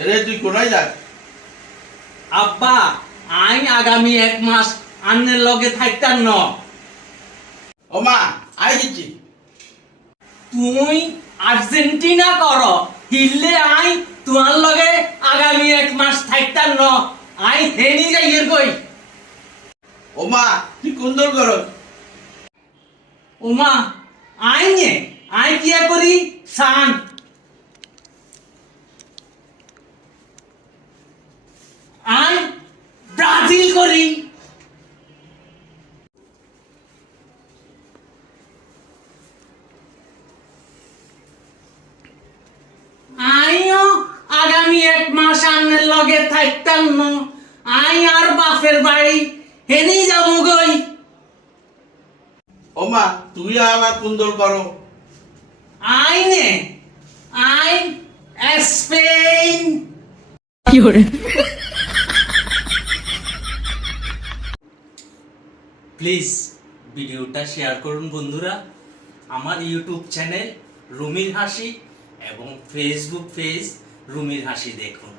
এরে তুই কোথায় যাস? আব্বা আই আগামী 1 মাস আন্নের লগে থাকতাম ন। ও মা আই গেছি। তুই আর্জেন্টিনা কর হিললে আই তোমার লগে আগামী 1 মাস থাকতাম ন। আই হেনি যাই এর কই। ও মা তুই কোন দল করো? ওমা আই নে আই কিয়া করি সান। আই ব্রাজিল করি। আইও আগামী 1 মাস আন্নের লগে থাকতাম ন। আই আর বাপের বাড়ি হেনি যাবো গই। ও মা তুই আবার কোন দল করো? আই নে আই স্পেন। প্লিজ ভিডিওটা শেয়ার করুন বন্ধুরা। আমার ইউটিউব চ্যানেল রুমির হাসি এবং ফেসবুক পেজ রুমির হাসি দেখুন।